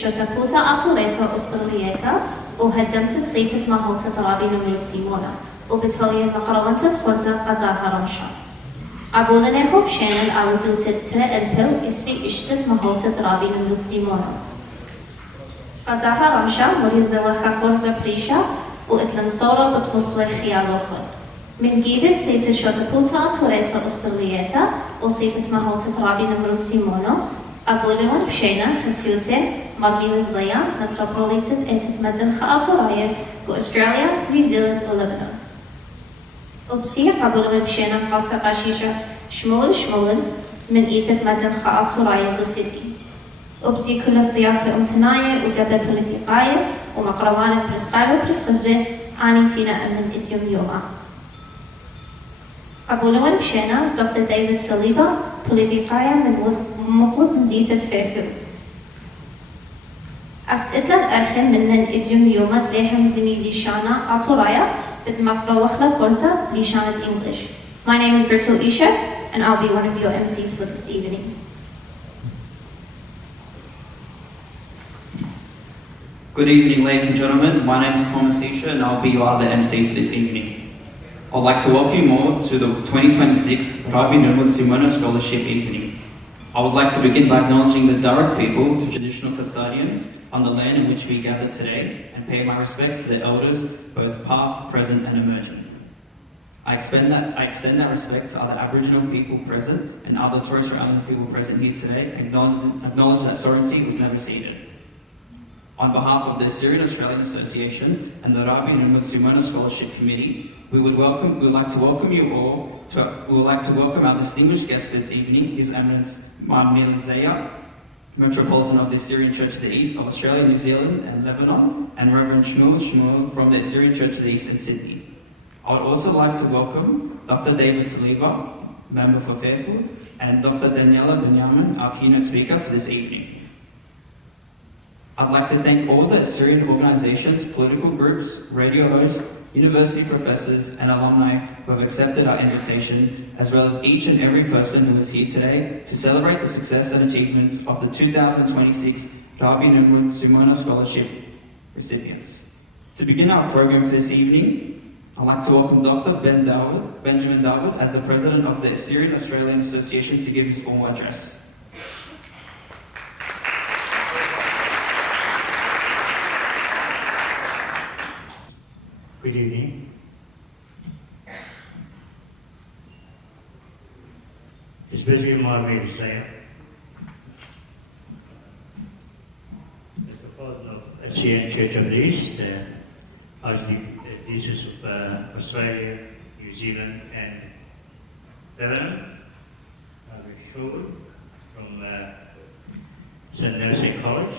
شوتابوتا أطوريتا أستراليتا وهدمت سيتة مهوتة رابي نمرود سيمونا وبتهوية مقروانتة خرزة قداها رمشا عبولنا خوب شانل أودو تترى البو إسفي إشتت مهوتة رابي نمرود سيمونا قداها رمشا مريزة وخا خرزة بريشا وإتلن صورة بتمصوي خيال أخر من جيبت سيتة شوتابوتا أطوريتا أستراليتا وسيتة مهوتة رابي نمرود سيمونو أبولون بشينا خسيوتين مرمين الزيان متروبوليتن تتمدن خاطراية بأستراليا، نيوزيلند ولبنان. وبسي أبولون بشينا خاصة قاشيشة شمول من تتمدن خاطراية بسيدني. وبسي كل السياسة أمتناية وقبل بوليتيقاية ومقروانة برسقاية وبرسقزوين آني تينا من إديوم يوما. أبولون بشينا دكتور ديفيد سليبا بوليتيقاية من مطلوب مدينة فيفو. أخذت الأخير من الإديوم يوما لهم زميلي شانا أطورايا بتمقرأ وخلا فرصة لشانة English. My name is Bertul Isha and I'll be one of your MCs for this evening. Good evening, ladies and gentlemen. My name is Thomas Isha and I'll be your other MC for this evening. I'd like to welcome you all to the 2026 Rabi Nimrod Simono Scholarship Evening. I would like to begin by acknowledging the Darug people, the traditional custodians on the land in which we gather today, and pay my respects to the elders, both past, present, and emerging. I extend that respect to other Aboriginal people present and other Torres Strait Islander people present here today, acknowledge that sovereignty was never ceded. On behalf of the Assyrian Australian Association and the Rabi Nimrod Simono Scholarship Committee, we would like to welcome our distinguished guest this evening, His Eminence Mahmir Zaya, Metropolitan of the Assyrian Church of the East of Australia, New Zealand and Lebanon, and Reverend Shmuel from the Assyrian Church of the East in Sydney. I would also like to welcome Dr. David Saliba, Member for Fairfield, and Dr. Daniela Benyamin, our keynote speaker for this evening. I'd like to thank all the Assyrian organizations, political groups, radio hosts, university professors and alumni who have accepted our invitation, as well as each and every person who is here today to celebrate the success and achievements of the 2026 Rabi Nimrod Simono Scholarship recipients. To begin our program for this evening, I'd like to welcome Dr. Benjamin David as the President of the Assyrian Australian Association to give his formal address. Good evening. Especially Mahmir Zaya, as the father of Assyrian Church of the East, Archdiocese of Australia, New Zealand and Lebanon, Rabi Shul from St. Nursing College,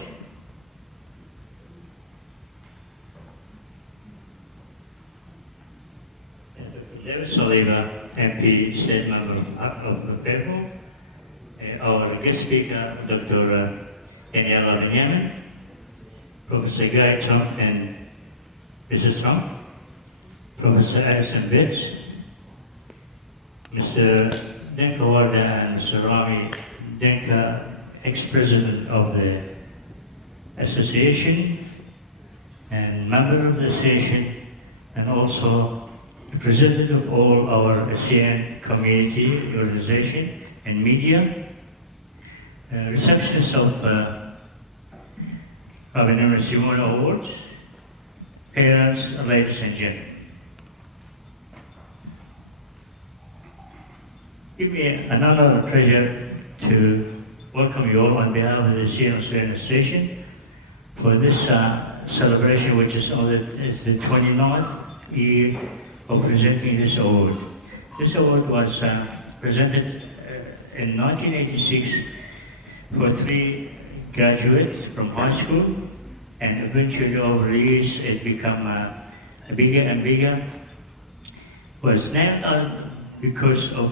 David Saliba, MP, State Member of the People, our guest speaker, Dr. Daniela Benyamin, Professor Guy Trump and Mrs. Trump, Professor Alison Betts, Mr. Denka Warda and Mr. Rami Denka, ex-president of the association and member of the association, and also representative of all our ASEAN community, organization, and media, receptionists of Rabi Nimrod Simono Awards, parents, ladies and gentlemen. Give me an honor and a pleasure to welcome you all on behalf of the Assyrian Australian Association for this celebration, which is the 29th year of presenting this award. This award was presented in 1986 for 3 graduates from high school, and eventually over the years it became bigger and bigger. It was named because of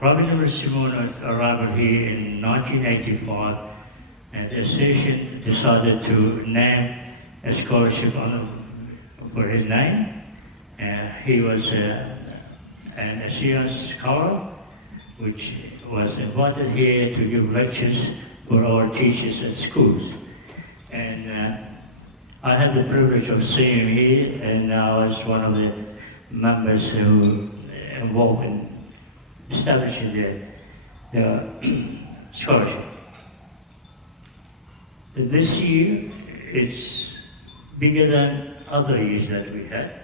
Rabi Nimrod Simono's arrival here in 1985, and the association decided to name a scholarship for his name. He was an Assyrian scholar, which was invited here to give lectures for our teachers at schools. and I had the privilege of seeing him here, and I was one of the members who involved in establishing the scholarship. This year, it's bigger than other years that we had.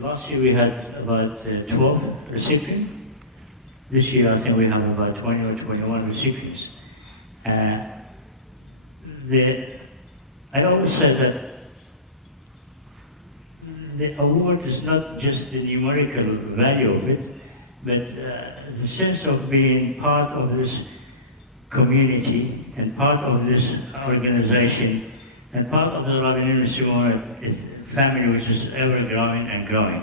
Last year we had about 12 recipients. This year I think we have about 20 or 21 recipients. I always say that the award is not just the numerical value of it, but the sense of being part of this community and part of this organization and part of the Rabi Nimrod Simono family, which is ever growing and growing.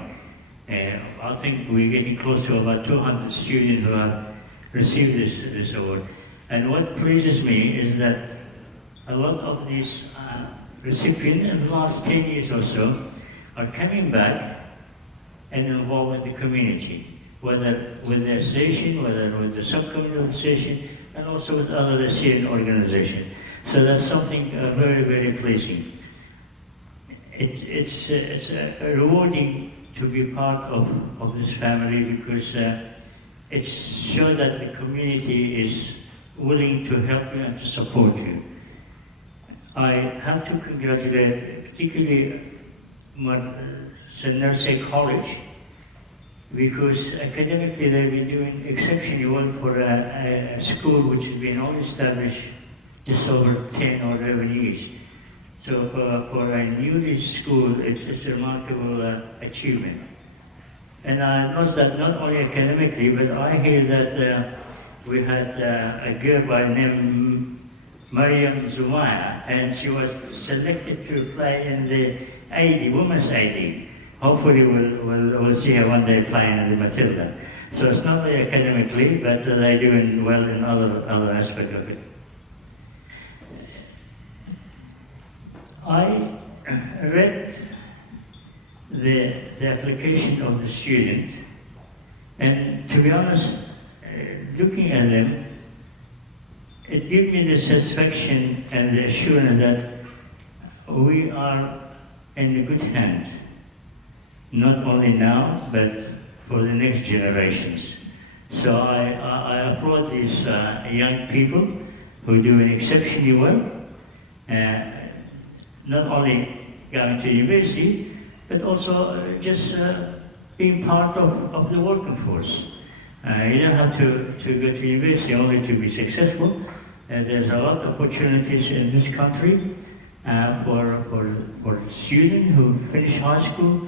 I think we're getting close to about 200 students who have received this award. And what pleases me is that a lot of these recipients in the last 10 years or so are coming back and involved in the community, whether with the association, whether with the sub-community of the association, and also with other Assyrian organizations. So that's something very, very pleasing. It's rewarding to be part of this family because it shows that the community is willing to help you and to support you. I have to congratulate particularly St. Nursey College, because academically they've been doing exceptionally well for a school which has been only established just over 10 or 11 years. So for a newly school, it's a remarkable achievement. And I noticed that not only academically, but I hear that we had a girl by the name Mariam Zumaya, and she was selected to play in the AD, women's AD. Hopefully we'll see her one day playing in the Matilda. So it's not only academically, but they're doing well in other aspects of it. I read the application of the student, and to be honest, looking at them, it gave me the satisfaction and the assurance that we are in good hands, not only now, but for the next generations. So I applaud these young people who are doing exceptionally well, not only going to university, but also just being part of the working force. You don't have to go to university only to be successful. There's a lot of opportunities in this country for students who finish high school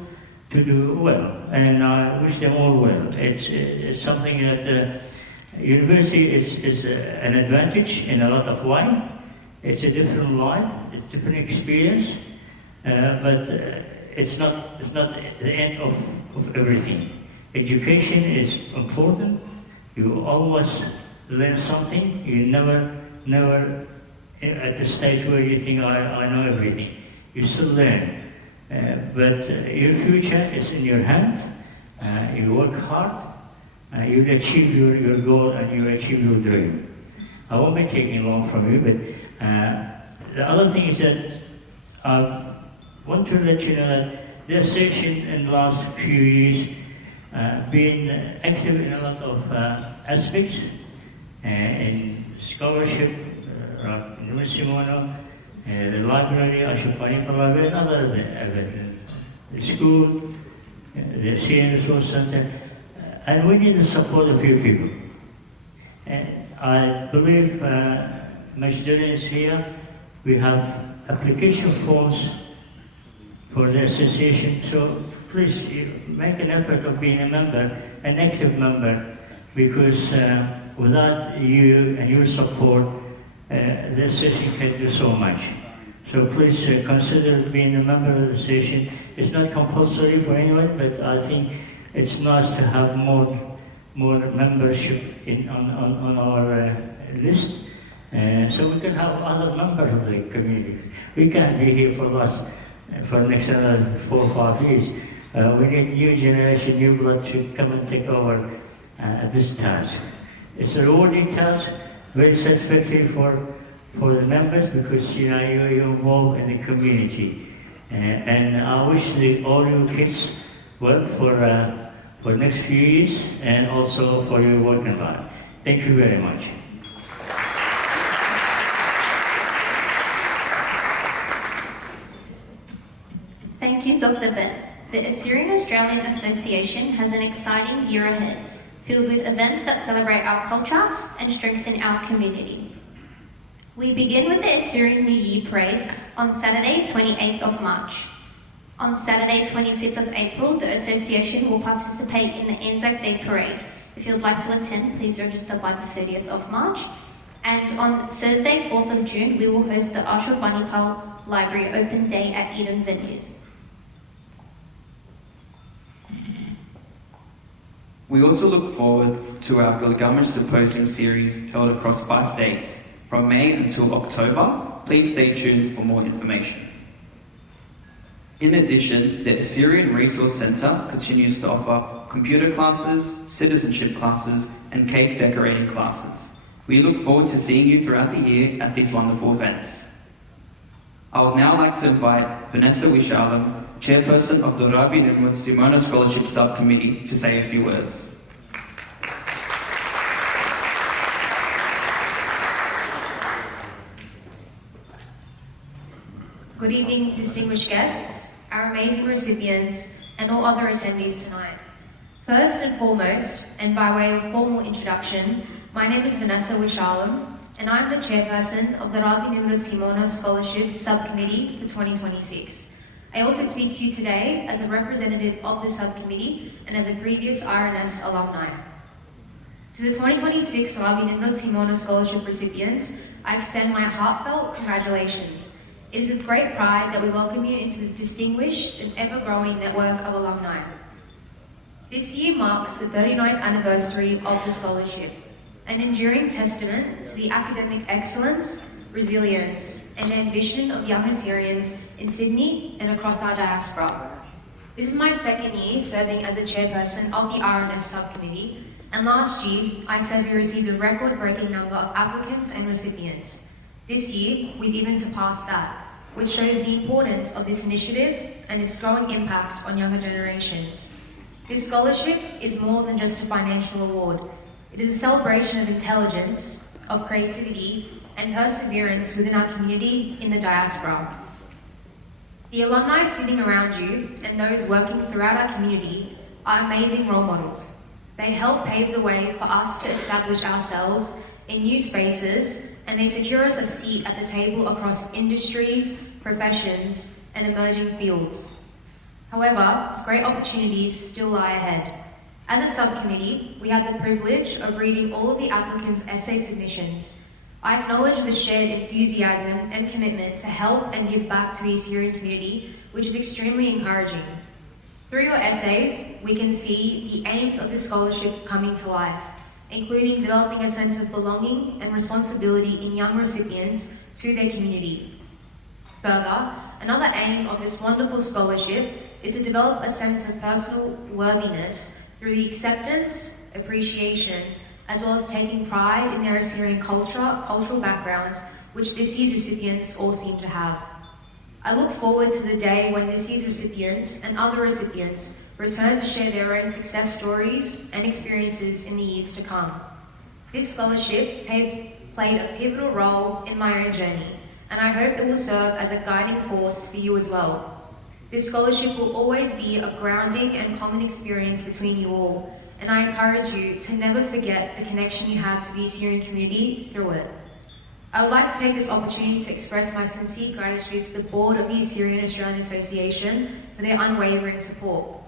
to do well, and I wish them all well. It's something that university is an advantage in a lot of ways. It's a different life, it's a different experience, but it's not the end of everything. Education is important. You always learn something. You never at the stage where you think I know everything. You still learn. But your future is in your hands. You work hard, you'll achieve your goal and you'll achieve your dream. I won't be taking long from you, but the other thing is that I want to let you know that the association in the last few years been active in a lot of aspects, in scholarship, Nimrod Simono, the library, and other events, the school, the Assyrian Resource Center, and we need the support of few people. And I believe Majority here, we have application forms for the association, so please make an effort of being a member, an active member, because without you and your support, the association can do so much. So please consider being a member of the association. It's not compulsory for anyone, but I think it's nice to have more membership on our list, so we can have other members of the community. We can't be here for the next another 4 or 5 years. We need new generation, new blood to come and take over this task. It's a rewarding task, very satisfactory for for the members because you're involved in the community. And I wish all your kids well for the next few years and also for your working life. Thank you very much. Thank you, Dr. Ben. The Assyrian Australian Association has an exciting year ahead, filled with events that celebrate our culture and strengthen our community. We begin with the Assyrian New Year Parade on Saturday, 28th of March. On Saturday, 25th of April, the association will participate in the Anzac Day Parade. If you would like to attend, please register by the 30th of March. And on Thursday, 4th of June, we will host the Ashur Banipal Library Open Day at Eden Venues. We also look forward to our Gilgamesh Symposium series held across 5 dates, from May until October. Please stay tuned for more information. In addition, the Assyrian Resource Centre continues to offer computer classes, citizenship classes, and cake decorating classes. We look forward to seeing you throughout the year at these wonderful events. I would now like to invite Vanessa Wishalam, Chairperson of the Rabi Nimrod Simono Scholarship Subcommittee, to say a few words. Good evening, distinguished guests, our amazing recipients, and all other attendees tonight. First and foremost, and by way of formal introduction, my name is Vanessa Wishalam, and I'm the chairperson of the Rabi Nimrod Simono Scholarship Subcommittee for 2026. I also speak to you today as a representative of the subcommittee and as a previous RNS alumni. To the 2026 Rabi Nimrod Simono Scholarship recipients, I extend my heartfelt congratulations. It is with great pride that we welcome you into this distinguished and ever-growing network of alumni. This year marks the 39th anniversary of the scholarship, an enduring testament to the academic excellence, resilience, and ambition of young Assyrians in Sydney and across our diaspora. This is my second year serving as the chairperson of the RNS subcommittee, and last year I said we received a record-breaking number of applicants and recipients. This year, we've even surpassed that, which shows the importance of this initiative and its growing impact on younger generations. This scholarship is more than just a financial award. It is a celebration of intelligence, of creativity, and perseverance within our community in the diaspora. The alumni sitting around you and those working throughout our community are amazing role models. They help pave the way for us to establish ourselves in new spaces, and they secure us a seat at the table across industries, professions, and emerging fields. However, great opportunities still lie ahead. As a subcommittee, we had the privilege of reading all of the applicants' essay submissions. I acknowledge the shared enthusiasm and commitment to help and give back to the Assyrian community, which is extremely encouraging. Through your essays, we can see the aims of the scholarship coming to life, including developing a sense of belonging and responsibility in young recipients to their community. Further, another aim of this wonderful scholarship is to develop a sense of personal worthiness through the acceptance, appreciation, as well as taking pride in their Assyrian cultural background, which this year's recipients all seem to have. I look forward to the day when this year's recipients and other recipients return to share their own success stories and experiences in the years to come. This scholarship played a pivotal role in my own journey, and I hope it will serve as a guiding force for you as well. This scholarship will always be a grounding and common experience between you all, and I encourage you to never forget the connection you have to the Assyrian community through it. I would like to take this opportunity to express my sincere gratitude to the board of the Assyrian Australian Association for their unwavering support.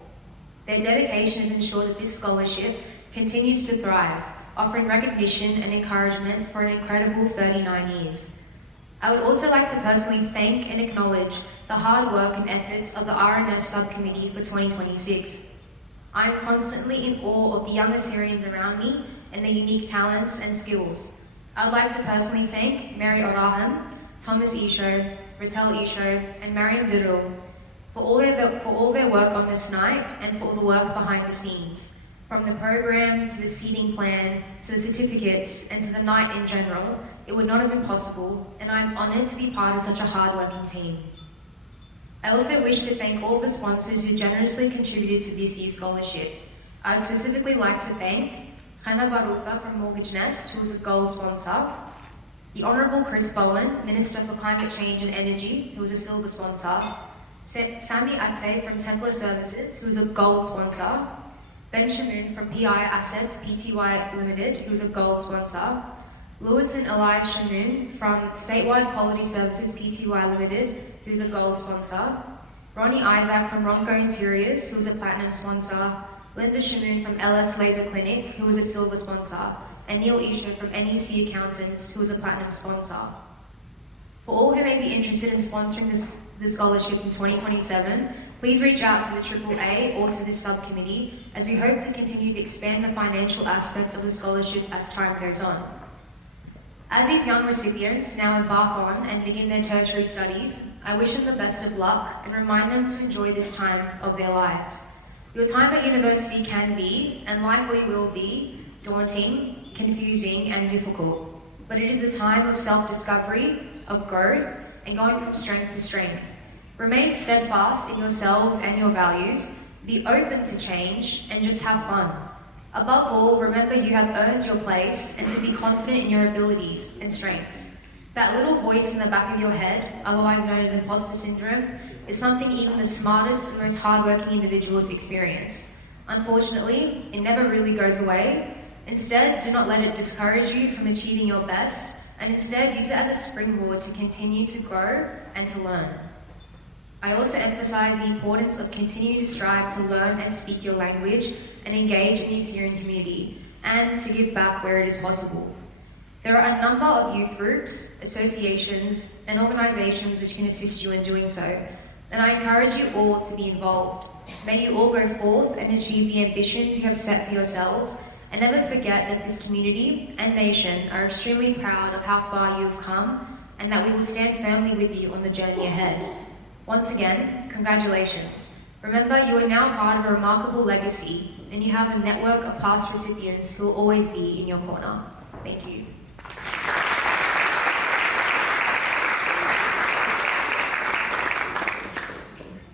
Their dedication has ensured that this scholarship continues to thrive, offering recognition and encouragement for an incredible 39 years. I would also like to personally thank and acknowledge the hard work and efforts of the RNS subcommittee for 2026. I am constantly in awe of the young Assyrians around me and their unique talents and skills. I would like to personally thank Mary Orahan, Thomas Isho, Ratel Isho, and Mariam Dirul for all their work on this night and for all the work behind the scenes. From the program, to the seating plan, to the certificates, and to the night in general, it would not have been possible, and I'm honoured to be part of such a hard-working team. I also wish to thank all the sponsors who generously contributed to this year's scholarship. I would specifically like to thank Hannah Baruta from Mortgage Nest, who was a gold sponsor, the Honourable Chris Bowen, Minister for Climate Change and Energy, who was a silver sponsor, Sami Ate from Templar Services, who was a gold sponsor, Ben Shamoon from PI Assets Pty Limited, who was a gold sponsor, Lewis and Elias Shamoon from Statewide Quality Services Pty Limited, who's a gold sponsor, Ronnie Isaac from Ronco Interiors, who was a platinum sponsor, Linda Shamoon from LS Laser Clinic, who was a silver sponsor, and Neil Isha from NEC Accountants, who was a platinum sponsor. For all who may be interested in sponsoring the scholarship in 2027, please reach out to the AAA or to this subcommittee, as we hope to continue to expand the financial aspect of the scholarship as time goes on. As these young recipients now embark on and begin their tertiary studies, I wish them the best of luck and remind them to enjoy this time of their lives. Your time at university can be, and likely will be, daunting, confusing, and difficult, but it is a time of self-discovery, of growth, and going from strength to strength. Remain steadfast in yourselves and your values, be open to change, and just have fun. Above all, remember you have earned your place and to be confident in your abilities and strengths. That little voice in the back of your head, otherwise known as imposter syndrome, is something even the smartest and most hardworking individuals experience. Unfortunately, it never really goes away. Instead, do not let it discourage you from achieving your best, and instead use it as a springboard to continue to grow and to learn. I also emphasize the importance of continuing to strive to learn and speak your language and engage in the Assyrian community, and to give back where it is possible. There are a number of youth groups, associations, and organisations which can assist you in doing so, and I encourage you all to be involved. May you all go forth and achieve the ambitions you have set for yourselves, and never forget that this community and nation are extremely proud of how far you have come, and that we will stand firmly with you on the journey ahead. Once again, congratulations. Remember, you are now part of a remarkable legacy, and you have a network of past recipients who will always be in your corner. Thank you.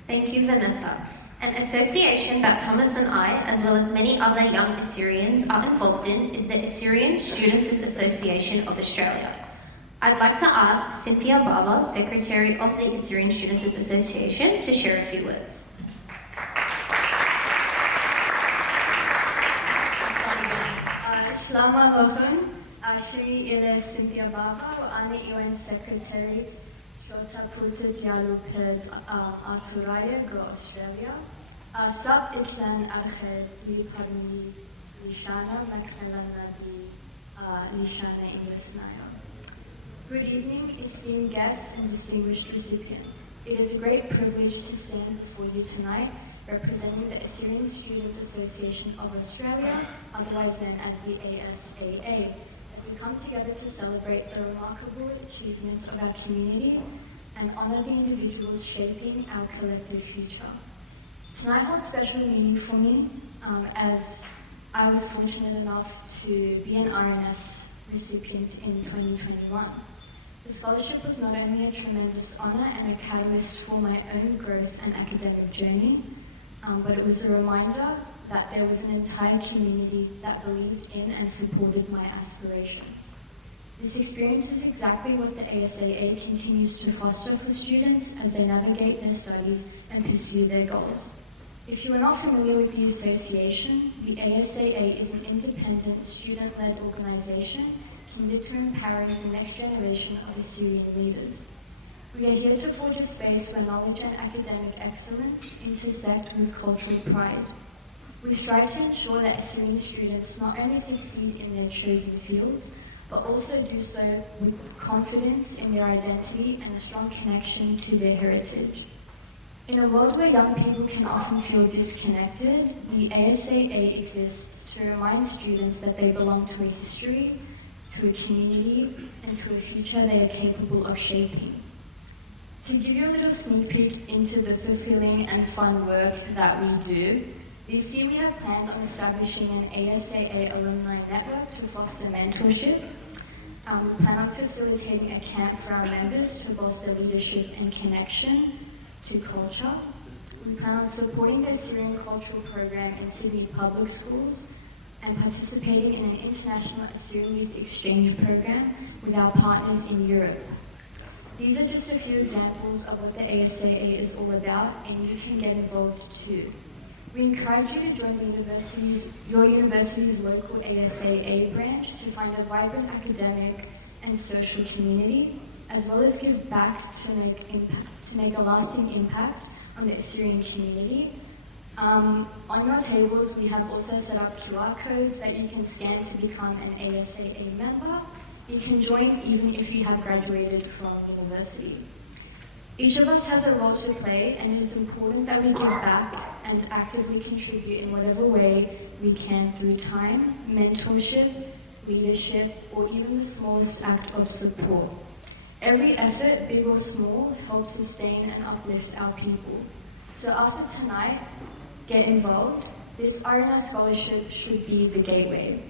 Thank you, Vanessa. An association that Thomas and I, as well as many other young Assyrians, are involved in is the Assyrian Students' Association of Australia. I'd like to ask Cynthia Barber, Secretary of the Assyrian Students' Association, to share a few words. Shalom Aleichem, Shri Ile Cynthia Barber, Ani UN Secretary, Shota Puta Dialuped Arturaya, Go Australia. Sab Itlan Arched Lipadni Lishana, Makhelana di Lishana Inglisnaya. Good evening, esteemed guests and distinguished recipients. It is a great privilege to stand before you tonight, representing the Assyrian Students Association of Australia, otherwise known as the ASAA, as we come together to celebrate the remarkable achievements of our community and honour the individuals shaping our collective future. Tonight holds special meaning for me, as I was fortunate enough to be an RNS recipient in 2021. The scholarship was not only a tremendous honour and a catalyst for my own growth and academic journey, but it was a reminder that there was an entire community that believed in and supported my aspirations. This experience is exactly what the ASAA continues to foster for students as they navigate their studies and pursue their goals. If you are not familiar with the association, the ASAA is an independent, student-led organisation committed to empowering the next generation of Assyrian leaders. We are here to forge a space where knowledge and academic excellence intersect with cultural pride. We strive to ensure that Assyrian students not only succeed in their chosen fields, but also do so with confidence in their identity and a strong connection to their heritage. In a world where young people can often feel disconnected, the ASAA exists to remind students that they belong to a history, to a community, and to a future they are capable of shaping. To give you a little sneak peek into the fulfilling and fun work that we do, This year we have plans on establishing an ASAA alumni network to foster mentorship. We plan on facilitating a camp for our members to bolster leadership and connection to culture. We plan on supporting the Assyrian Cultural Program in Sydney public schools and participating in an international Assyrian Youth Exchange program with our partners in Europe. These are just a few examples of what the ASAA is all about, and you can get involved too. We encourage you to join your university's local ASAA branch to find a vibrant academic and social community, as well as give back to make a lasting impact on the Assyrian community. On your tables, we have also set up QR codes that you can scan to become an ASAA member. You can join even if you have graduated from university. Each of us has a role to play, and it is important that we give back and actively contribute in whatever way we can through time, mentorship, leadership, or even the smallest act of support. Every effort, big or small, helps sustain and uplift our people. So after tonight, get involved. This RNS scholarship should be the gateway.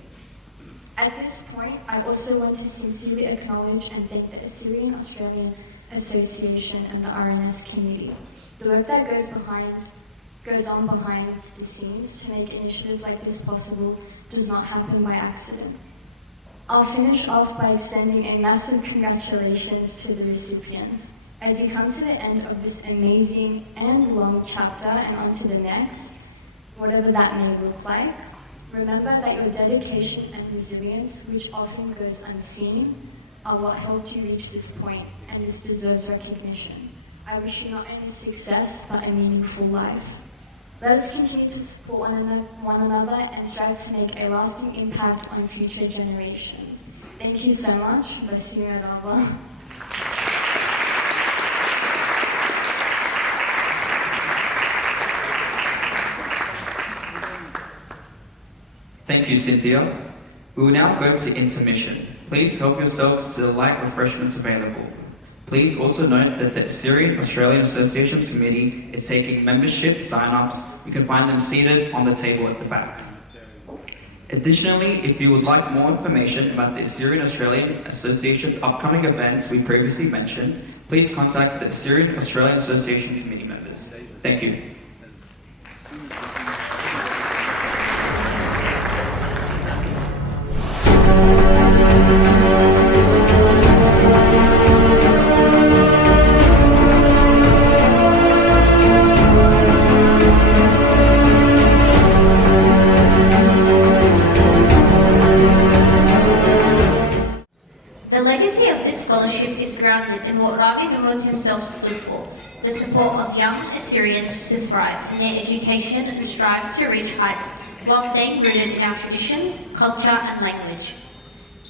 At this point, I also want to sincerely acknowledge and thank the Assyrian Australian Association and the RNS committee. The work that goes on behind the scenes to make initiatives like this possible does not happen by accident. I'll finish off by extending a massive congratulations to the recipients. As you come to the end of this amazing and long chapter and on to the next, whatever that may look like, remember that your dedication and resilience, which often goes unseen, are what helped you reach this point, and this deserves recognition. I wish you not only success, but a meaningful life. Let us continue to support one another and strive to make a lasting impact on future generations. Thank you so much. Rabi Nimrod. Thank you, Cynthia. We will now go to intermission. Please help yourselves to the light refreshments available. Please also note that the Assyrian Australian Association's committee is taking membership sign-ups. You can find them seated on the table at the back. Additionally, if you would like more information about the Assyrian Australian Association's upcoming events we previously mentioned, please contact the Assyrian Australian Association committee members. Thank you. In what Rabi Nimrod himself stood for, the support of young Assyrians to thrive in their education and strive to reach heights while staying rooted in our traditions, culture and language.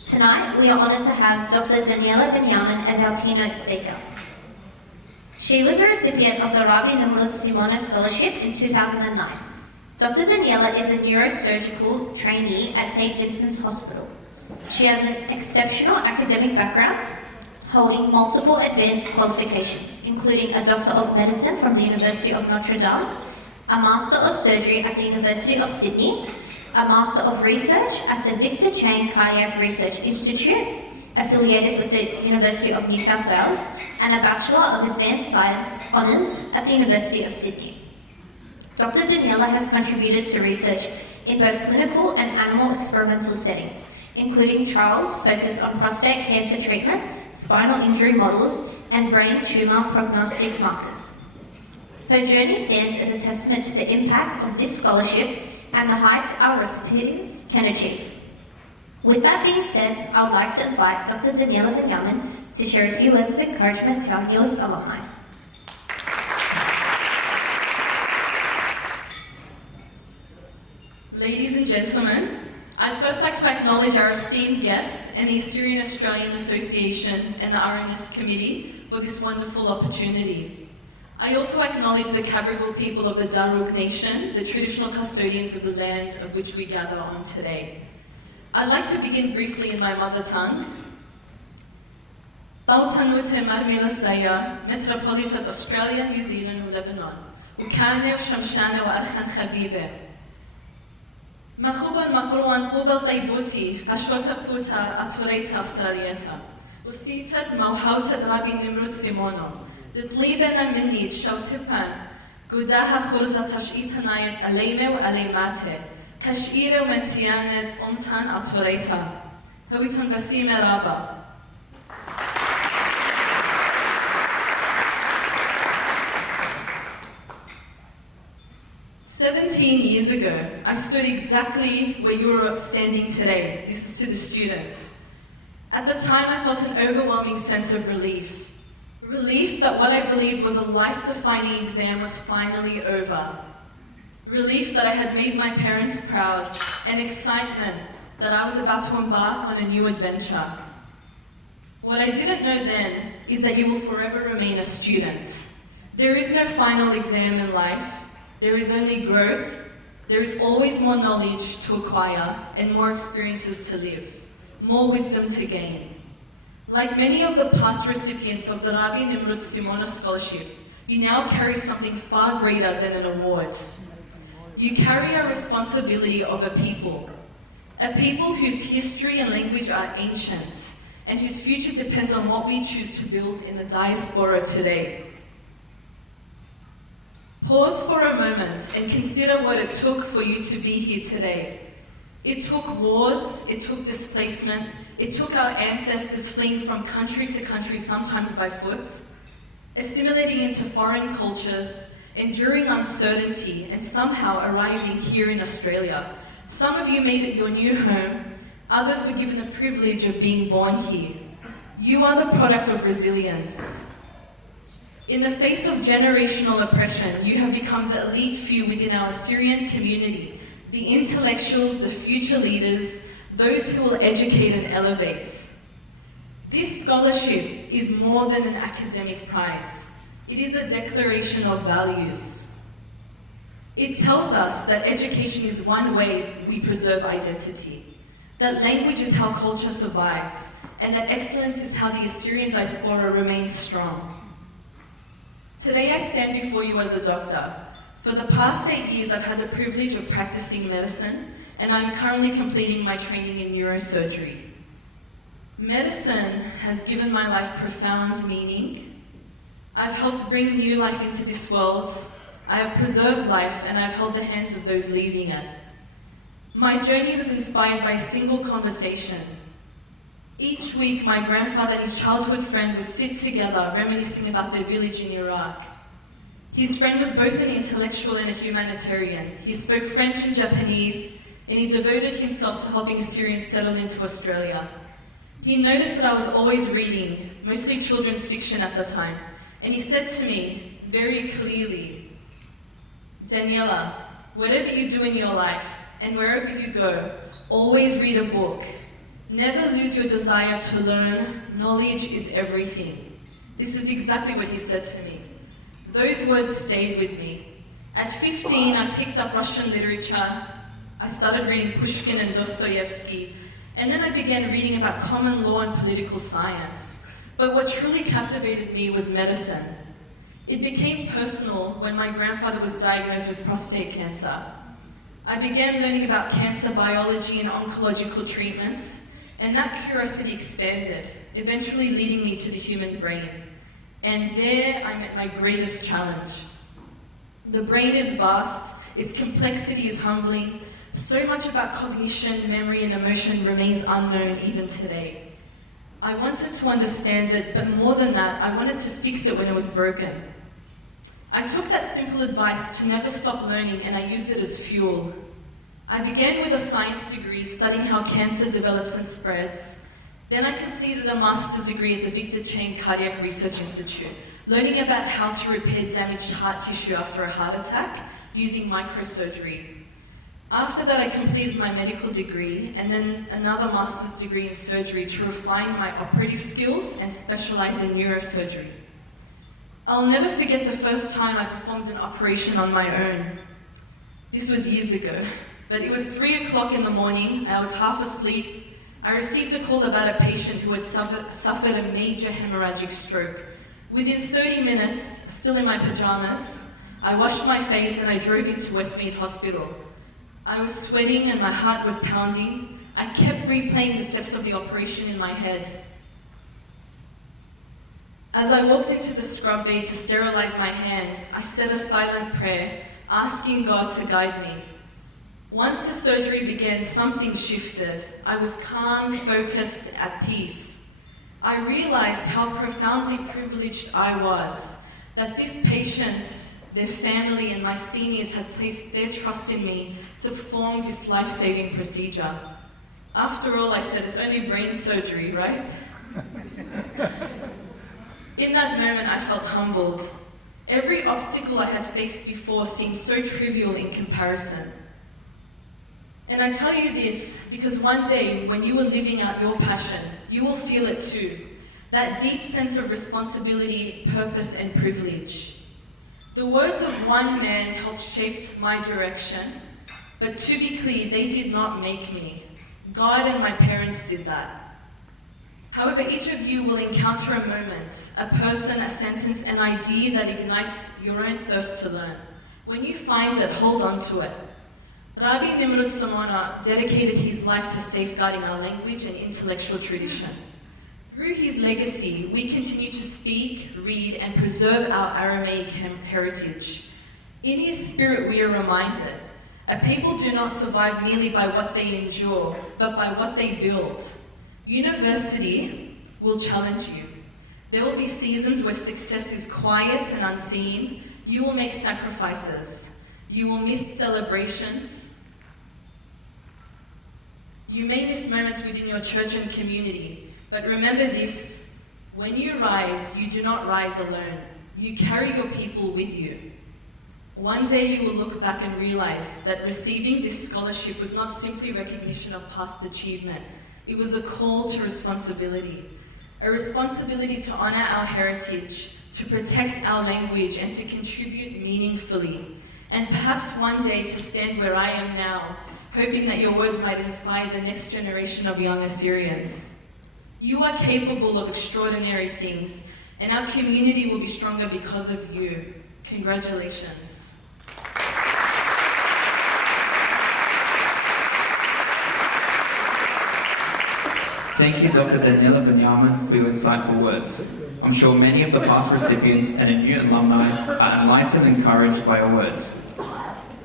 Tonight, we are honoured to have Dr. Daniela Benjamin as our keynote speaker. She was a recipient of the Rabi Nimrod Simono Scholarship in 2009. Dr. Daniela is a neurosurgical trainee at St. Vincent's Hospital. She has an exceptional academic background, holding multiple advanced qualifications, including a Doctor of Medicine from the University of Notre Dame, a Master of Surgery at the University of Sydney, a Master of Research at the Victor Chang Cardiac Research Institute, affiliated with the University of New South Wales, and a Bachelor of Advanced Science Honours at the University of Sydney. Dr. Daniela has contributed to research in both clinical and animal experimental settings, including trials focused on prostate cancer treatment, spinal injury models, and brain tumour prognostic markers. Her journey stands as a testament to the impact of this scholarship and the heights our recipients can achieve. With that being said, I would like to invite Dr. Daniela Benjamin to share a few words of encouragement to our newest alumni. Ladies and gentlemen, I'd first like to acknowledge our esteemed guests and the Assyrian Australian Association and the RNS Committee for this wonderful opportunity. I also acknowledge the Cabral people of the Darug Nation, the traditional custodians of the land of which we gather on today. I'd like to begin briefly in my mother tongue. Bautanute Marmila Saya, Metropolitan Australia, New Zealand, Lebanon. Ukane Shamshane wa Arkhan Khabibe. Machuban makruan hubal taibuti, ashota puta atureta australieta. Usitat mauhautat Rabi Nimrod Simono. Ditliben aminit shautipan. Gudaha khurza tashitanayet alemeu alemate. Kashire mentianet umtan atureta. Hawitan gasime raba. 17 years ago, I stood exactly where you are standing today. This is to the students. At the time, I felt an overwhelming sense of relief. Relief that what I believed was a life-defining exam was finally over. Relief that I had made my parents proud, and excitement that I was about to embark on a new adventure. What I didn't know then is that you will forever remain a student. There is no final exam in life. There is only growth. There is always more knowledge to acquire and more experiences to live, more wisdom to gain. Like many of the past recipients of the Rabi Nimrod Simono Scholarship, you now carry something far greater than an award. You carry a responsibility of a people whose history and language are ancient, and whose future depends on what we choose to build in the diaspora today. Pause for a moment and consider what it took for you to be here today. It took wars, it took displacement, it took our ancestors fleeing from country to country, sometimes by foot, assimilating into foreign cultures, enduring uncertainty, and somehow arriving here in Australia. Some of you made it your new home, others were given the privilege of being born here. You are the product of resilience. In the face of generational oppression, you have become the elite few within our Assyrian community, the intellectuals, the future leaders, those who will educate and elevate. This scholarship is more than an academic prize. It is a declaration of values. It tells us that education is one way we preserve identity, that language is how culture survives, and that excellence is how the Assyrian diaspora remains strong. Today I stand before you as a doctor. For the past 8 years I've had the privilege of practicing medicine, and I'm currently completing my training in neurosurgery. Medicine has given my life profound meaning. I've helped bring new life into this world. I have preserved life, and I've held the hands of those leaving it. My journey was inspired by a single conversation. Each week, my grandfather and his childhood friend would sit together, reminiscing about their village in Iraq. His friend was both an intellectual and a humanitarian. He spoke French and Japanese, and he devoted himself to helping Assyrians settle into Australia. He noticed that I was always reading, mostly children's fiction at the time, and he said to me very clearly, "Daniela, whatever you do in your life, and wherever you go, always read a book. Never lose your desire to learn. Knowledge is everything." This is exactly what he said to me. Those words stayed with me. At 15, I picked up Russian literature. I started reading Pushkin and Dostoevsky, and then I began reading about common law and political science. But what truly captivated me was medicine. It became personal when my grandfather was diagnosed with prostate cancer. I began learning about cancer biology and oncological treatments, and that curiosity expanded, eventually leading me to the human brain. And there I met my greatest challenge. The brain is vast, its complexity is humbling. So much about cognition, memory, and emotion remains unknown even today. I wanted to understand it, but more than that, I wanted to fix it when it was broken. I took that simple advice to never stop learning, and I used it as fuel. I began with a science degree studying how cancer develops and spreads. Then I completed a master's degree at the Victor Chang Cardiac Research Institute, learning about how to repair damaged heart tissue after a heart attack using microsurgery. After that, I completed my medical degree and then another master's degree in surgery to refine my operative skills and specialize in neurosurgery. I'll never forget the first time I performed an operation on my own. This was years ago. But it was 3 o'clock in the morning, I was half asleep. I received a call about a patient who had suffered a major hemorrhagic stroke. Within 30 minutes, still in my pajamas, I washed my face and I drove into Westmead Hospital. I was sweating and my heart was pounding. I kept replaying the steps of the operation in my head. As I walked into the scrub bay to sterilize my hands, I said a silent prayer, asking God to guide me. Once the surgery began, something shifted. I was calm, focused, at peace. I realized how profoundly privileged I was, that this patient, their family, and my seniors had placed their trust in me to perform this life-saving procedure. After all, I said, it's only brain surgery, right? In that moment, I felt humbled. Every obstacle I had faced before seemed so trivial in comparison. And I tell you this because one day, when you are living out your passion, you will feel it too. That deep sense of responsibility, purpose, and privilege. The words of one man helped shape my direction, but to be clear, they did not make me. God and my parents did that. However, each of you will encounter a moment, a person, a sentence, an idea that ignites your own thirst to learn. When you find it, hold on to it. Rabi Nimrod Simono dedicated his life to safeguarding our language and intellectual tradition. Through his legacy, we continue to speak, read, and preserve our Aramaic heritage. In his spirit, we are reminded, a people do not survive merely by what they endure, but by what they build. University will challenge you. There will be seasons where success is quiet and unseen. You will make sacrifices. You will miss celebrations. You may miss moments within your church and community. But remember this, when you rise, you do not rise alone. You carry your people with you. One day you will look back and realize that receiving this scholarship was not simply recognition of past achievement. It was a call to responsibility. A responsibility to honor our heritage, to protect our language, and to contribute meaningfully. And perhaps one day to stand where I am now, hoping that your words might inspire the next generation of young Assyrians. You are capable of extraordinary things, and our community will be stronger because of you. Congratulations. Thank you, Dr. Daniela Benyamin, for your insightful words. I'm sure many of the past recipients and a new alumni are enlightened and encouraged by your words.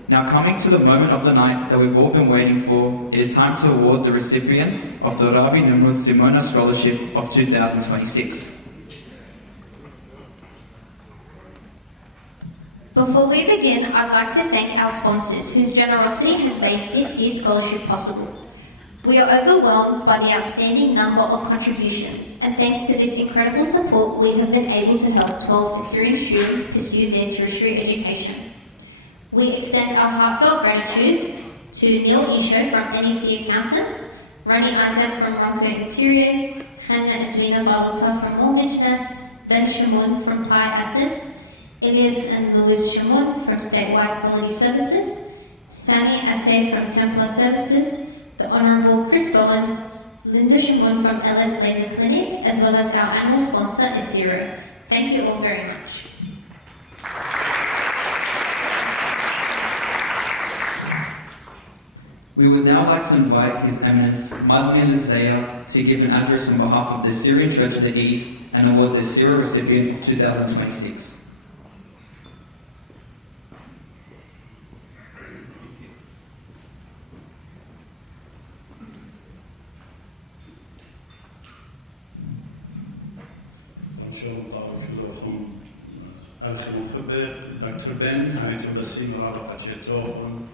Now, coming to the moment of the night that we've all been waiting for, it is time to award the recipients of the Rabi Nimrod Simono Scholarship of 2026. Before we begin, I'd like to thank our sponsors whose generosity has made this year's scholarship possible. We are overwhelmed by the outstanding number of contributions, and thanks to this incredible support, we have been able to help 12 Assyrian students pursue their tertiary education. We extend our heartfelt gratitude to Neil Isho from NEC Accountants, Ronnie Isaac from Ronco Interiors, Hannah and Dwena Babalta from Mortgage Nest, Ben Shamoun from Pi Assets, Elias and Louis Shamoun from Statewide Quality Services, Sani Ate from Templar Services, the Honourable Chris Bowen, Linda Shamoun from LS Laser Clinic, as well as our annual sponsor, Assyria. Thank you all very much. We would now like to invite His Eminence Rabi Nimrod to give an address on behalf of the Assyrian Church of the East and award the Assyria recipient of 2026. Dr. Ben, هايتو لسيم رابع أجيتوهم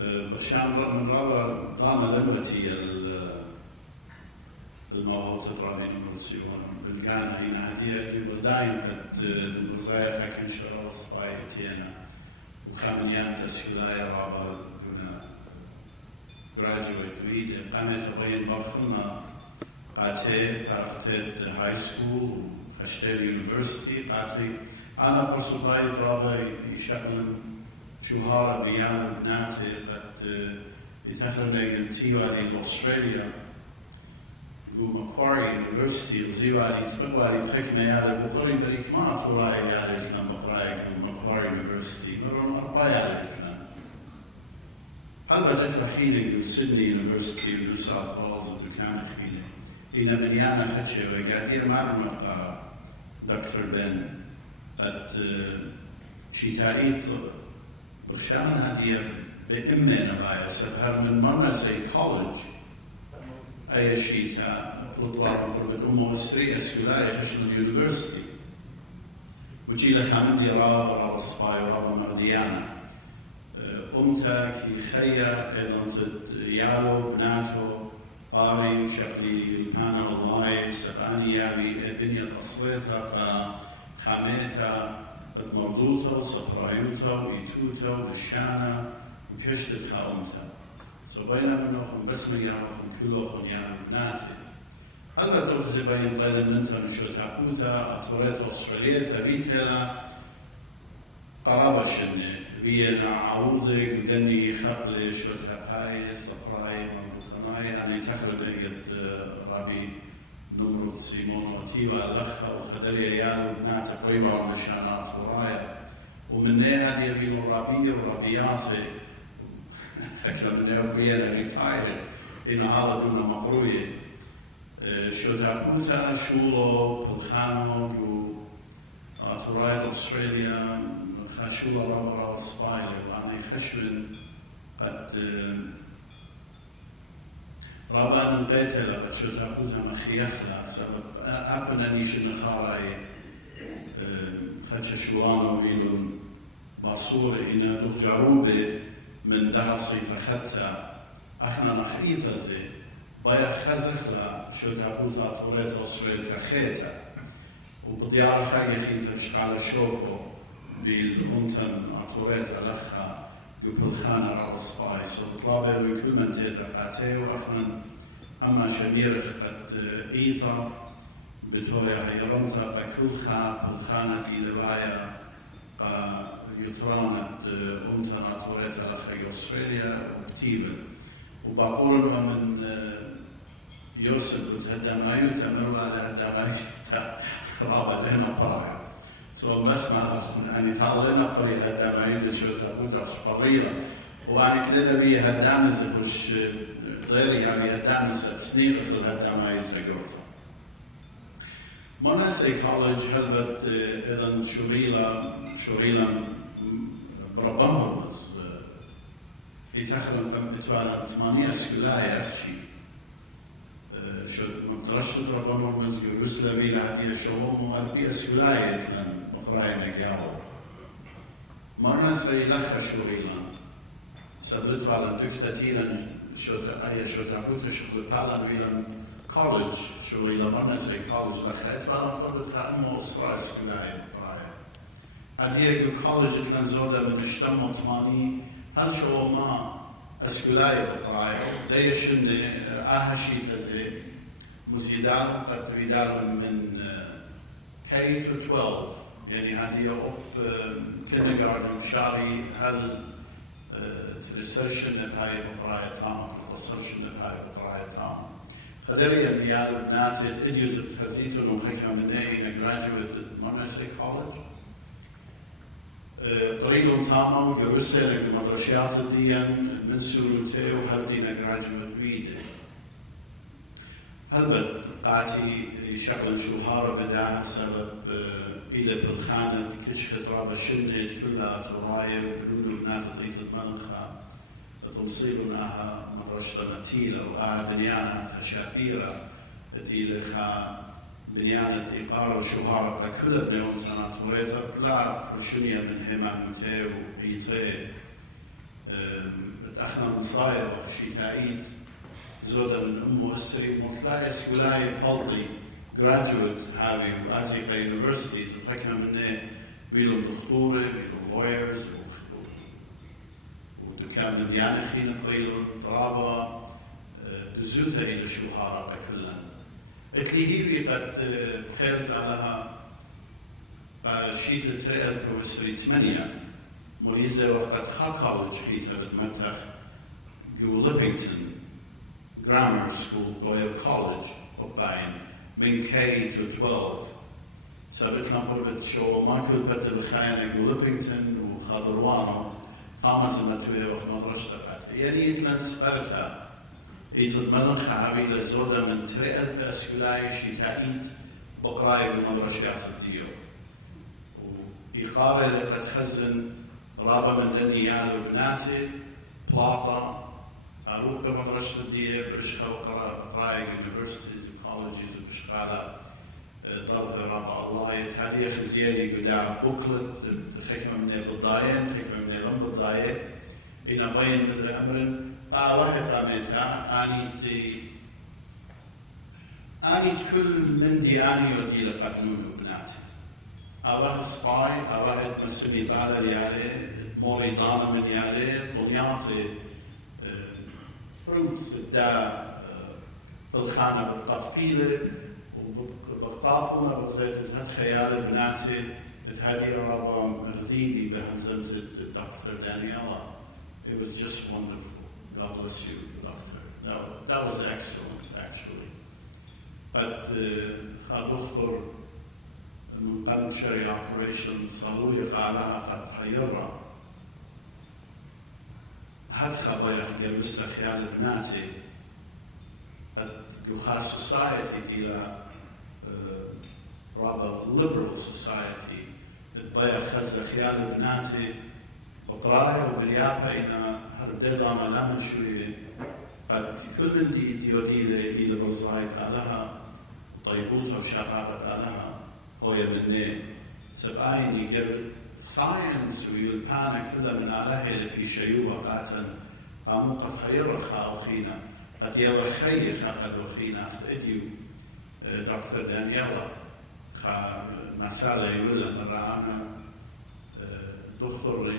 برشان من رابع ضانا لمتي الموضوع تطرابين من السيون بالقانا هنا هدية بلداين بالرزايا كاكن شرور صفايتينا وخامن يام تسكلايا رابع هنا graduate ويد قامت غين برخنا قاتي تارقتت هاي سكول أشتر يونيفرسيتي قاتي أنا برسوباي رابع يشغل شهارة بيان بناتي قد يتخلنا ينتيوالي لأستراليا ومقاري يونيفرسيتي وزيوالي تقوالي تخكنا يالي بقري بريك ما أطوراي يالي كنا مقراي ومقاري يونيفرسيتي مرون أربا يالي كنا البته خیلی سیدنی یونیورسیتی و ساوت والز و دکان خیلی اینا بنیانا خدشه و قاعدين معلومة دكتور بن شيتاريت وشان هذه بإمنا نبايا سبها من مرة زي كولج أي شيتا وطلع بقربة أمه السرية سكولاية خشن اليونيورسيتي وجي لك عمل لي راب صفاي وراب مرديانا أمتا كي خيا إذا يالو بناتو قاري وشكلي البانا والله سباني يابي بنية أصليتها فحميتها مردوتها وصفرايوتها وإيتوتها وبشانا وكشت خاومتها صبينا منهم بس مياهم كلهم يعني بناتي هلا تغزي بين طيل منتا مشو تاكوتا أطوريت أستراليا تبيتلا قرابة شنة بينا عوضك ودني خبلي شو تهاي صفراي يعني تقريبا قد رابي نمرود سيمونو تيوا لخا وخدري يالو بنات قريبا ومشانات ورايا ومنها هذه بينو رابيه ورابياتي فكرة من يوميا ريتاير إن هذا دون مقروية شو تاكوتا شولو بالخانو يو أثرايد أستراليا خشولو رابرا سبايلي وأنا خشون قد رابان البيت لقد شو تاكوتا مخيخلا سبب أبنا نيشن خاراي خدش شوانو ويلون باصور إنا دو جاروبي من درسي فخدتا احنا نخيطة زي بايا خزخلا شو تاكوتا طوريت أسريل كخيتا وبديارة خاية خيطة بشتغال شوكو بالأمتن طوريت ألخا يبلخانا راب الصفاي سبطلابي ويكل من تيتا قاتي واحنا أما شميرخ قد إيطا بتويا هيرمتا فكل خا بلخانا كيلوايا يطرانت أمتنا طوريت ألخا أستراليا وكتيبا وباقورنوا من يوسف وتهدامايوتا مروا على هدامايوتا رابا لنا برايا سو بسمع أخون أني تعلنا بري هدامايوتا شو تابوتا شبريلا وأني كلنا بي هدامز وش غيري يعني هدامز سنين خل هدامايوتا جوتا مانا سي كولج هلبت إذن شوريلا بربامهم يتخلن بتوالى 8 سكولاية أخشي شو مدرسة ربما وزجو رسلة بيلا هدية شوم وأربية سكولاية كان مقراينا جاو مرنا سيلخ شوريلا سبرتو على دكتاتيلا شو أي شو تابوت شو تعلم بيلا كولج شوريلا مرنا سي كولج لخيت وأنا فرد تأمو أسرع سكولاية هدية كولج كان زودا من اشتمو 80 هل شو ما اسكولاي بقرايو دايشن اهشي تزي مزيدان قد بيدار من K to 12 يعني هذه اوب kindergarten شاري هل ترسرشن بهاي بقراية تام ترسرشن بهاي بقراية تام قدريا ميال بناتي اديوز بخزيتون وخيكا من اي graduate Monastery College طريقهم تامو يرسل المدرسات ديان من سوروتي وهلدينا graduate بيده هلبت قاتي شغل شوهارة بداها سبب إلى بالخانة كش خطرة بشنة كلها تراية وبنولو بنات ضيطة منخة توصيلناها مدرسة نتيلة وآها بنيانة خشابيرة تيلة خا بنيانة إقارة وشوهارة كلها بنيون تناطوريتا طلع كرشنية من هماموتي وإيطي بتأخنا نصاير وشيتايت زودا من أمه السري مطلع سكولاي بلطي graduate هاوي وآزيقا يونيفرسيتيز وحكنا منه بيلو دكتورة بيلو lawyers ودكان من ديانة خينا قريلو برابا زوتا إلى شوهارة كلها اتلي هي قد خيرت علىها شيت التريال بروفيسوري 8 مريزة وقد خاكولج خيتها بالمنطق جو ليبينغتون جرامر سكول بويل كولج وباين من K to 12 سابت لهم قربت شو ما كل بد بخاينة جو ليبينغتون وخاضروانو آمازمتوه وقت مدرسة فاتي يعني يتلن سبرتا يتلن مدن خاوي لزودة من ترئل بأسكولاي شتائيت بقراي بمدرسة الديو ويقاري لقد خزن رابا من لني يالو بناتي بلاطة أروح بمدرسة الديو برشقة وقراي universities و colleges وبشقالة ضرب رابع الله تاريخ زيادي قدع بوكلت حكمة من الضاين حكمة من الضاين إن بين مدر أمر الله قامتها أني كل من دي أني يودي لقدنون بناتي الله سباي الله تمسمي تعالى يالي موريدانا من يالي بنياتي فروت دا بالخانة بالتفقيلة وبقطابنا بغزيت خيال بناتي هذه رابع مغديدي بهمزة الدكتور دانيالا. It was just wonderful. God bless you, Doctor. No, that was excellent, actually. But Dr. Banshari operation صالوي قالها قد حيرة. هاد خبايا جلس خيال بناتي. الدخا society ديلا rather liberal society. البايا خز خيال بناتي. وقراية وباليابة إن هربدي ضامة لامن شوية قد كل من دي ديودي برزايت علىها طيبوتها وشقاقة علىها هو يمني سبعيني قبل ساينس ويلبانا كلها من علىها لبي شيوة قاتن قاموا قد خير خاوخينا قد يبا خي قد وخينا إديو دكتور دانيالا خا مسالة يقول مرة أنا دكتور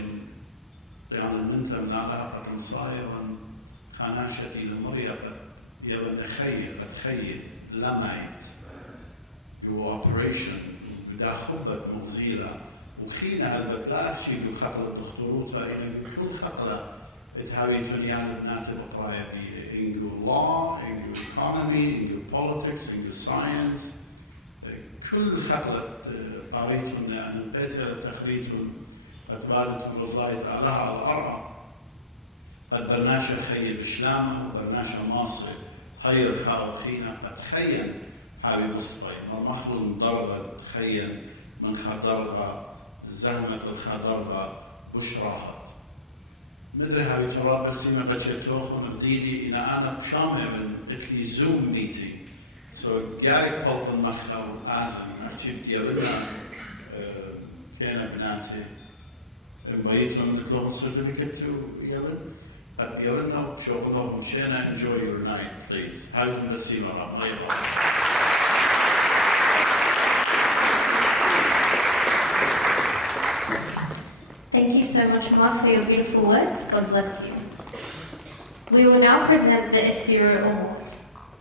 يعني منت من علاقة صايرا خناشتي لمريقة يبقى تخيل لمعت your operation بدا خبت مغزيلة وخينا البدلاك شي بخطل الدكتوروتا إلي بكل خطلة تهاوي تنيان بناتي بقرايا بيه in your law, in your economy, in your politics, in your science كل خطلة قاريتن أن البيتها لتخريتن أتبادت الرزاية علىها على الأرض قد برناشا خي بشلامة وبرناشا ماصر هاي الخاو خينا قد خيا هاوي وسطي مرمخلو ضرغة خيا من خضرغة زهمة الخضرغة بشراها مدري هاوي تراب السيمة بجلتوخن بديدي إن أنا بشامة من إتلي زوم ميتينج so Gary قلت المخاو آزم أكيد جابنا كان بناتي inviting the clone certificate to Yemen. At Yemen now, Shokono, Shana, enjoy your night, please. How can the Sima of my Thank you so much, Mark, for your beautiful words. God bless you. We will now present the Assyria Award.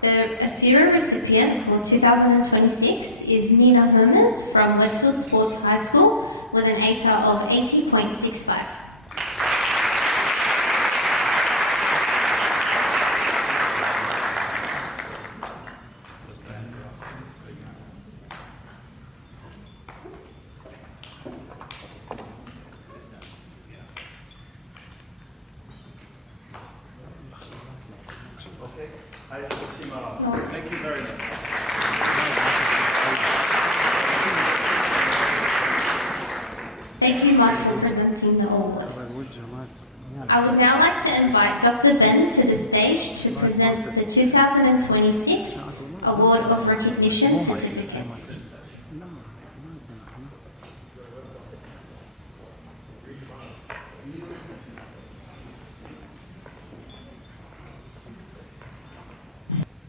The Assyria recipient for 2026 is Nina Hermes from Westfield Sports High School, with an ATAR of 80.65. Okay, thank you very much. Thank you, Mike, for presenting the award. I would now like to invite Dr. Ben to the stage to present the 2026 Award of Recognition Certificates.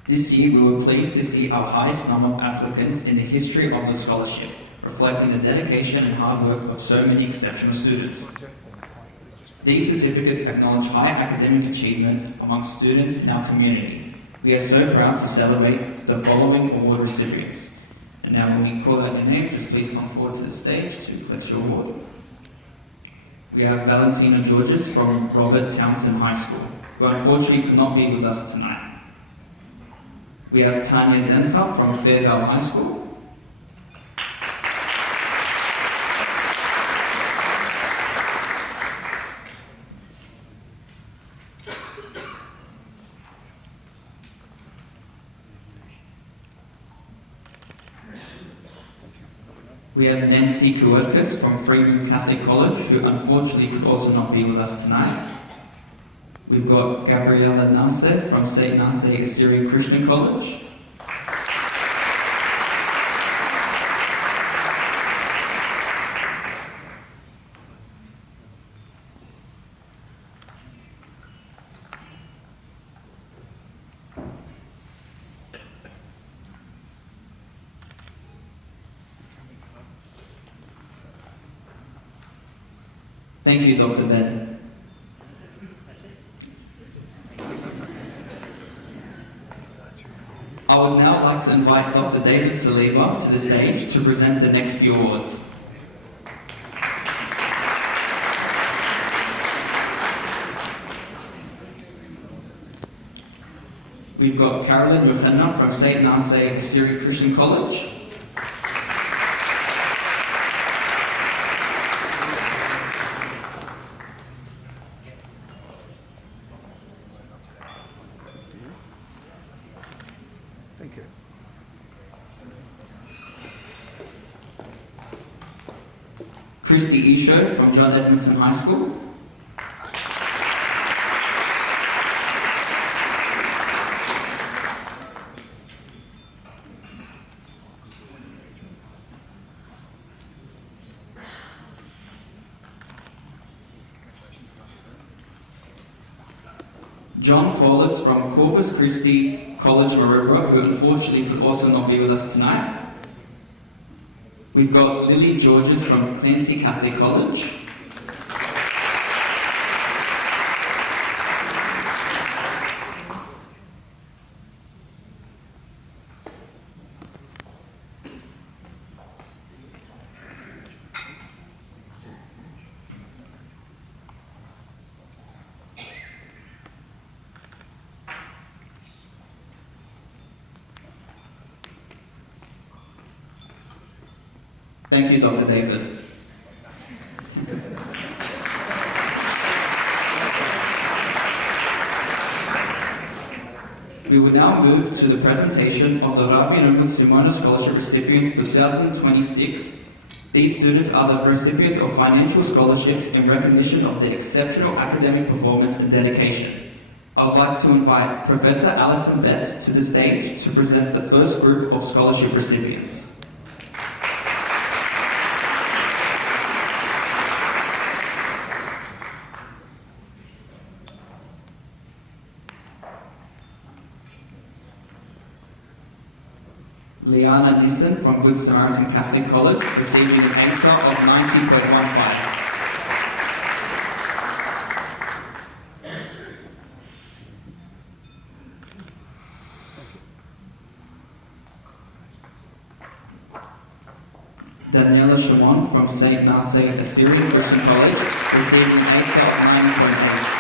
This year, we were pleased to see our highest number of applicants in the history of the scholarship, reflecting the dedication and hard work of so many exceptional students. These certificates acknowledge high academic achievement among students in our community. We are so proud to celebrate the following award recipients. And now when we call out your name, just please come forward to the stage to collect your award. We have Valentina Georges from Robert Townsend High School, who unfortunately could not be with us tonight. We have Tanya Denka from Fairvale High School. We have Nancy Kuwerkes from Freeman Catholic College, who unfortunately could also not be with us tonight. We've got Gabriella Nasser from St. Nasser Assyrian Christian College. Thank you, Dr. Ben. I would now like to invite Dr. David Saliba to the stage to present the next few awards. We've got Carolyn Yohanna from St. Nasser Assyrian Christian College. Thank you. Christy Isho from John Edmondson High School. John Paulus from Corpus Christi College, Maroubra, who unfortunately could also not be with us tonight. We've got Lily Georges from Clancy Catholic College. Thank you, Dr. David. We will now move to the presentation of the Rabi Nimrod Simono Scholarship recipients for 2026. These students are the recipients of financial scholarships in recognition of their exceptional academic performance and dedication. I would like to invite Professor Alison Betts to the stage to present the first group of scholarship recipients. Liana Nissen from Good Samaritan Catholic College, receiving an answer of 90.15. Daniela Shimon from St. Nasser Assyrian Christian College, receiving an answer of 9.8.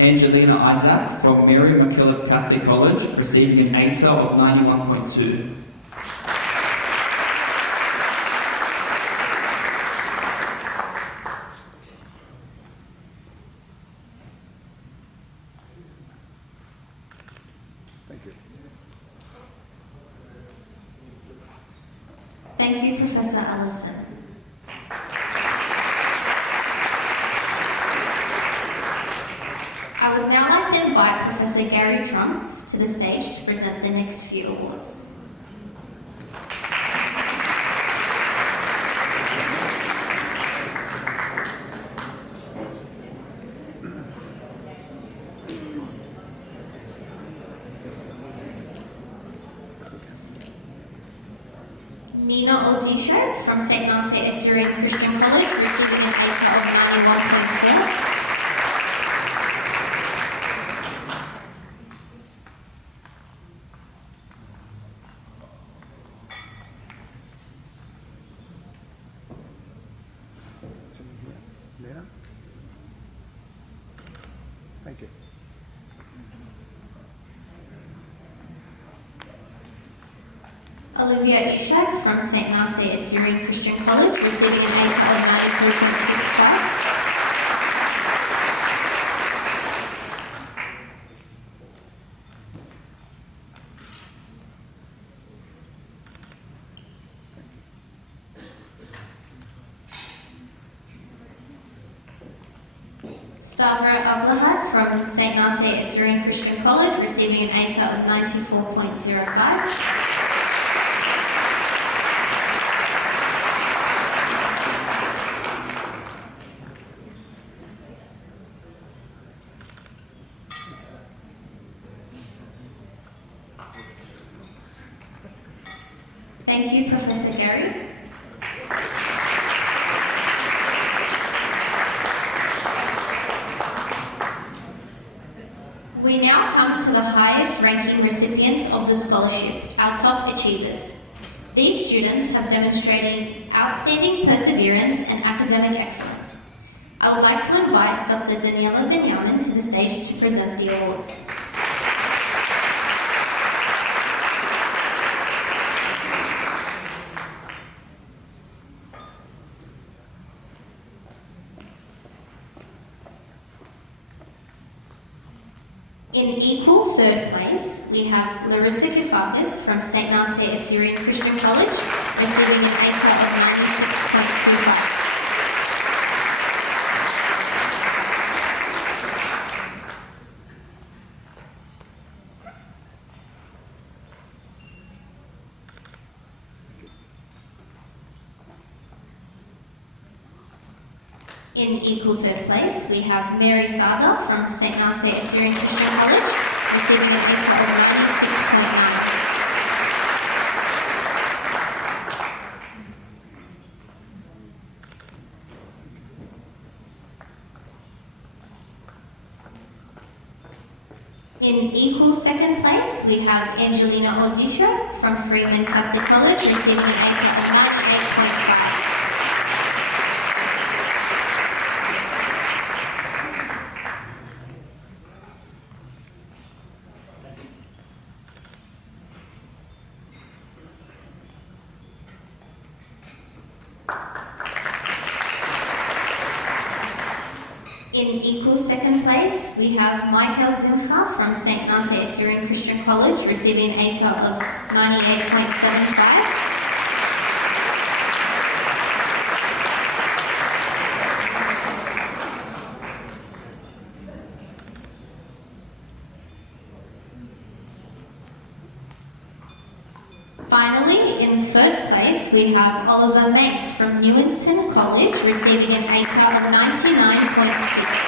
Angelina Isaac from Mary MacKillop Catholic College, receiving an ATA of 91.2. Thank you. Thank you, Professor Allison. I would now like to invite Professor Gary Trump to the stage to present the next few awards. Nina Odisho from St. Nasser Assyrian Christian College, receiving an ATA of 91.4. Lena? Thank you. Olivia Ishak from St. Nasser Assyrian Christian College, receiving an ATA of 93.65. Sabra Ablahat from St. Nasir Assyrian Christian College, receiving an ATAR of 94.05. Thank you, Professor Gary. We now come to the highest ranking recipients of the scholarship, our top achievers. These students have demonstrated outstanding perseverance and academic excellence. I would like to invite Dr. Daniela Benjamin to the stage to present the awards. In equal third place, we have Larissa Kefakis from St. Nasir Assyrian Christian College, receiving an ATAR of 96.25. In equal third place, we have Mary Sada from St. Nasir Assyrian Christian College, receiving an ATAR of 96.9. In equal second place, we have Angelina Odisha from Freeman Catholic College, receiving an ATAR of 98.5. In equal second place, we have Michael Dimcha from St. Nasir Assyrian Christian College, receiving an ATAR of 98.75. Finally, in first place, we have Oliver Manx from Newington College, receiving an ATAR of 99.6.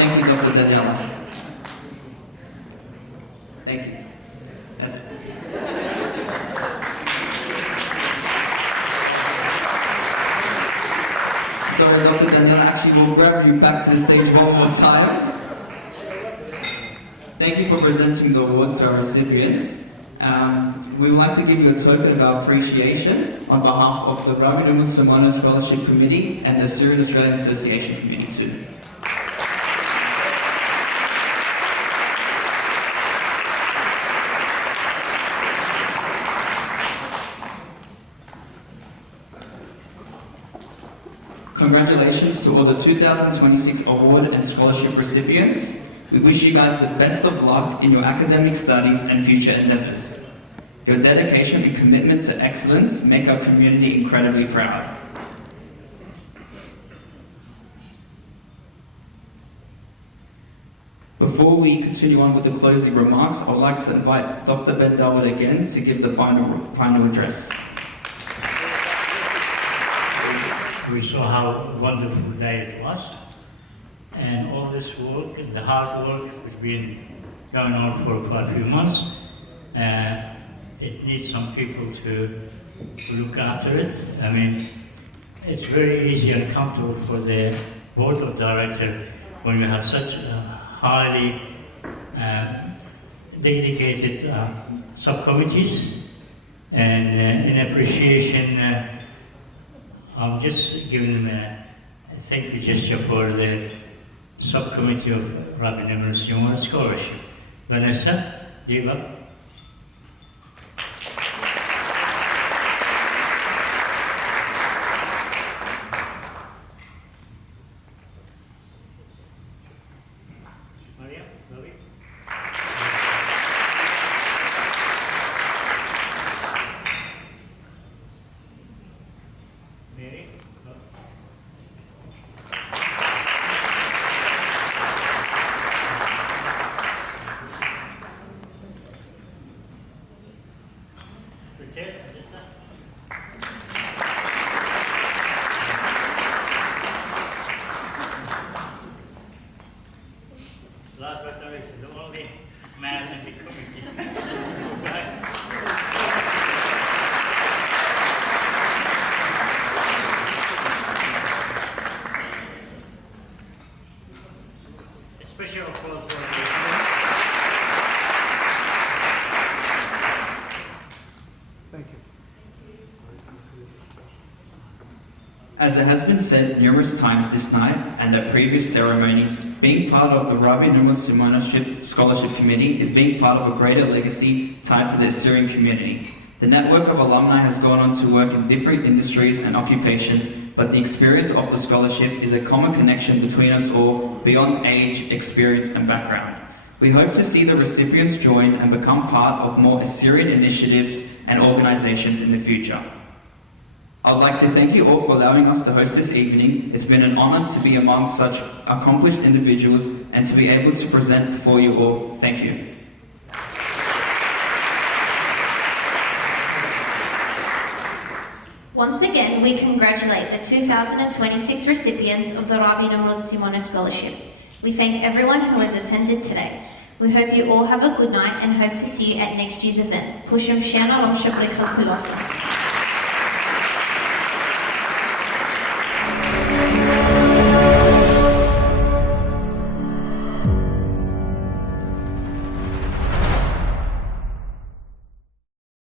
Thank you, Dr. Daniela. Thank you. Sorry, Dr. Daniela, actually we'll grab you back to the stage one more time. Thank you for presenting the awards to our recipients. We would like to give you a token of our appreciation on behalf of the Rabi Nimrod Simono Scholarship Committee and the Assyrian Australian Association Committee too. Congratulations to all the 2026 award and scholarship recipients. We wish you guys the best of luck in your academic studies and future endeavors. Your dedication and commitment to excellence make our community incredibly proud. Before we continue on with the closing remarks, I would like to invite Dr. Ben Dawood again to give the final address. We saw how wonderful day it was, and all this work, the hard work, which has been going on for quite a few months, it needs some people to look after it. I mean, it's very easy and comfortable for the board of directors when we have such highly dedicated subcommittees, and in appreciation. I'm just giving them a thank you gesture for the subcommittee of Rabi Nimrod Simono Scholarship. Vanessa, give up. As it has been said numerous times this night and at previous ceremonies, being part of the Rabi Nimrod Simono Scholarship Committee is being part of a greater legacy tied to the Assyrian community. The network of alumni has gone on to work in different industries and occupations, but the experience of the scholarship is a common connection between us all beyond age, experience and background. We hope to see the recipients join and become part of more Assyrian initiatives and organizations in the future. I'd like to thank you all for allowing us to host this evening. It's been an honor to be among such accomplished individuals and to be able to present before you all. Thank you. Once again, we congratulate the 2026 recipients of the Rabi Nimrod Simono Scholarship. We thank everyone who has attended today. We hope you all have a good night and hope to see you at next year's event. Pushum Shana Rom Shabrikha Kulaka.